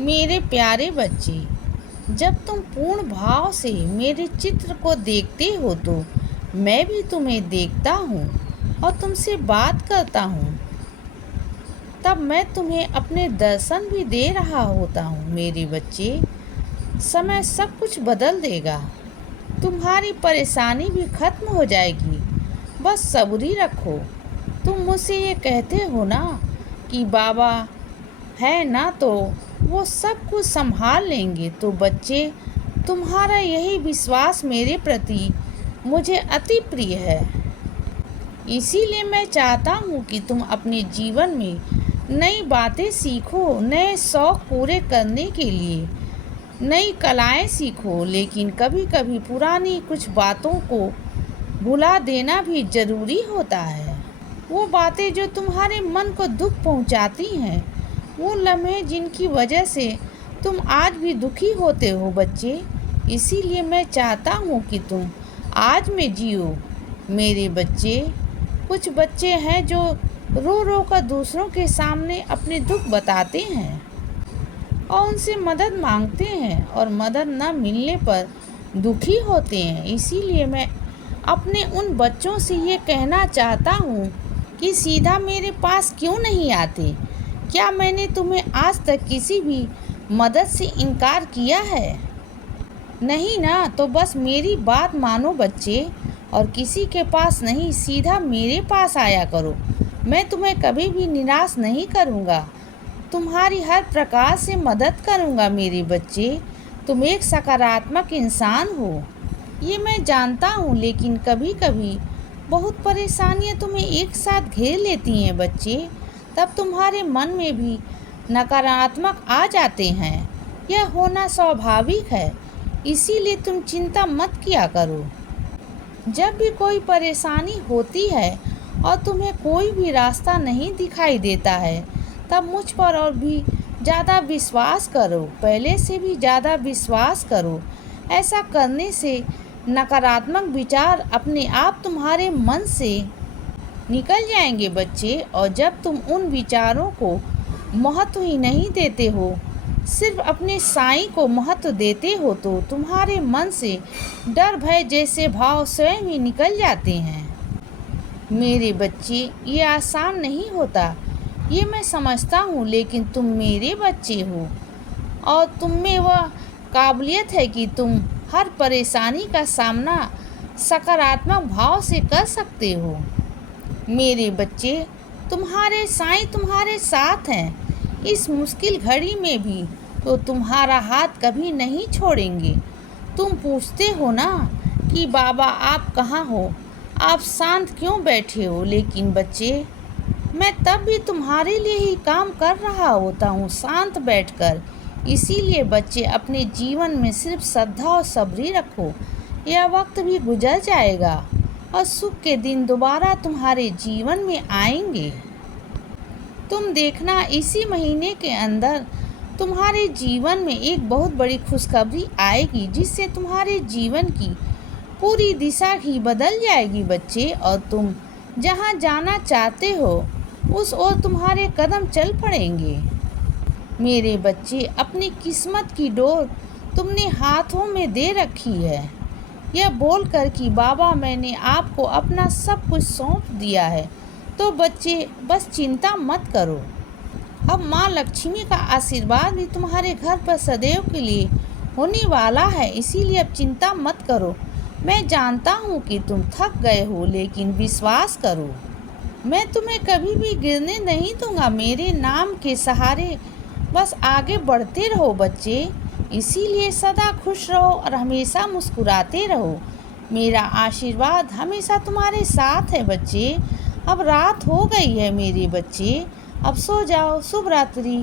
मेरे प्यारे बच्चे, जब तुम पूर्ण भाव से मेरे चित्र को देखते हो तो मैं भी तुम्हें देखता हूँ और तुमसे बात करता हूँ। तब मैं तुम्हें अपने दर्शन भी दे रहा होता हूँ। मेरे बच्चे, समय सब कुछ बदल देगा। तुम्हारी परेशानी भी खत्म हो जाएगी। बस सब्र रखो। तुम मुझसे ये कहते हो ना कि बाबा है ना, तो वो सब कुछ संभाल लेंगे। तो बच्चे, तुम्हारा यही विश्वास मेरे प्रति मुझे अति प्रिय है। इसीलिए मैं चाहता हूँ कि तुम अपने जीवन में नई बातें सीखो, नए शौक़ पूरे करने के लिए नई कलाएं सीखो। लेकिन कभी कभी पुरानी कुछ बातों को भुला देना भी ज़रूरी होता है। वो बातें जो तुम्हारे मन को दुख पहुँचाती हैं, वो लम्हे जिनकी वजह से तुम आज भी दुखी होते हो बच्चे। इसीलिए मैं चाहता हूँ कि तुम आज में जियो। मेरे बच्चे, कुछ बच्चे हैं जो रो रो कर दूसरों के सामने अपने दुख बताते हैं और उनसे मदद मांगते हैं और मदद न मिलने पर दुखी होते हैं। इसीलिए मैं अपने उन बच्चों से ये कहना चाहता हूँ कि सीधा मेरे पास क्यों नहीं आते। क्या मैंने तुम्हें आज तक किसी भी मदद से इनकार किया है? नहीं ना। तो बस मेरी बात मानो बच्चे, और किसी के पास नहीं, सीधा मेरे पास आया करो। मैं तुम्हें कभी भी निराश नहीं करूँगा। तुम्हारी हर प्रकार से मदद करूँगा। मेरे बच्चे, तुम एक सकारात्मक इंसान हो, ये मैं जानता हूँ। लेकिन कभी कभी बहुत परेशानियाँ तुम्हें एक साथ घेर लेती हैं बच्चे। तब तुम्हारे मन में भी नकारात्मक आ जाते हैं। यह होना स्वाभाविक है। इसीलिए तुम चिंता मत किया करो। जब भी कोई परेशानी होती है और तुम्हें कोई भी रास्ता नहीं दिखाई देता है, तब मुझ पर और भी ज़्यादा विश्वास करो, पहले से भी ज़्यादा विश्वास करो। ऐसा करने से नकारात्मक विचार अपने आप तुम्हारे मन से निकल जाएंगे बच्चे। और जब तुम उन विचारों को महत्व ही नहीं देते हो, सिर्फ अपने साईं को महत्व देते हो, तो तुम्हारे मन से डर भय जैसे भाव स्वयं ही निकल जाते हैं। मेरे बच्चे, ये आसान नहीं होता, ये मैं समझता हूँ। लेकिन तुम मेरे बच्चे हो और तुम में वह काबिलियत है कि तुम हर परेशानी का सामना सकारात्मक भाव से कर सकते हो। मेरे बच्चे, तुम्हारे साईं तुम्हारे साथ हैं। इस मुश्किल घड़ी में भी तो तुम्हारा हाथ कभी नहीं छोड़ेंगे। तुम पूछते हो ना कि बाबा आप कहाँ हो, आप शांत क्यों बैठे हो? लेकिन बच्चे, मैं तब भी तुम्हारे लिए ही काम कर रहा होता हूँ, शांत बैठकर। इसीलिए बच्चे, अपने जीवन में सिर्फ श्रद्धा और सब्र रखो। यह वक्त भी गुजर जाएगा और सुख के दिन दोबारा तुम्हारे जीवन में आएंगे। तुम देखना, इसी महीने के अंदर तुम्हारे जीवन में एक बहुत बड़ी खुशखबरी आएगी, जिससे तुम्हारे जीवन की पूरी दिशा ही बदल जाएगी बच्चे। और तुम जहाँ जाना चाहते हो उस ओर तुम्हारे कदम चल पड़ेंगे। मेरे बच्चे, अपनी किस्मत की डोर तुमने हाथों में दे रखी है, यह बोलकर कि बाबा मैंने आपको अपना सब कुछ सौंप दिया है। तो बच्चे, बस चिंता मत करो। अब माँ लक्ष्मी का आशीर्वाद भी तुम्हारे घर पर सदैव के लिए होने वाला है। इसीलिए अब चिंता मत करो। मैं जानता हूँ कि तुम थक गए हो, लेकिन विश्वास करो, मैं तुम्हें कभी भी गिरने नहीं दूंगा। मेरे नाम के सहारे बस आगे बढ़ते रहो बच्चे। इसीलिए सदा खुश रहो और हमेशा मुस्कुराते रहो। मेरा आशीर्वाद हमेशा तुम्हारे साथ है बच्चे। अब रात हो गई है मेरे बच्चे, अब सो जाओ। शुभ रात्रि।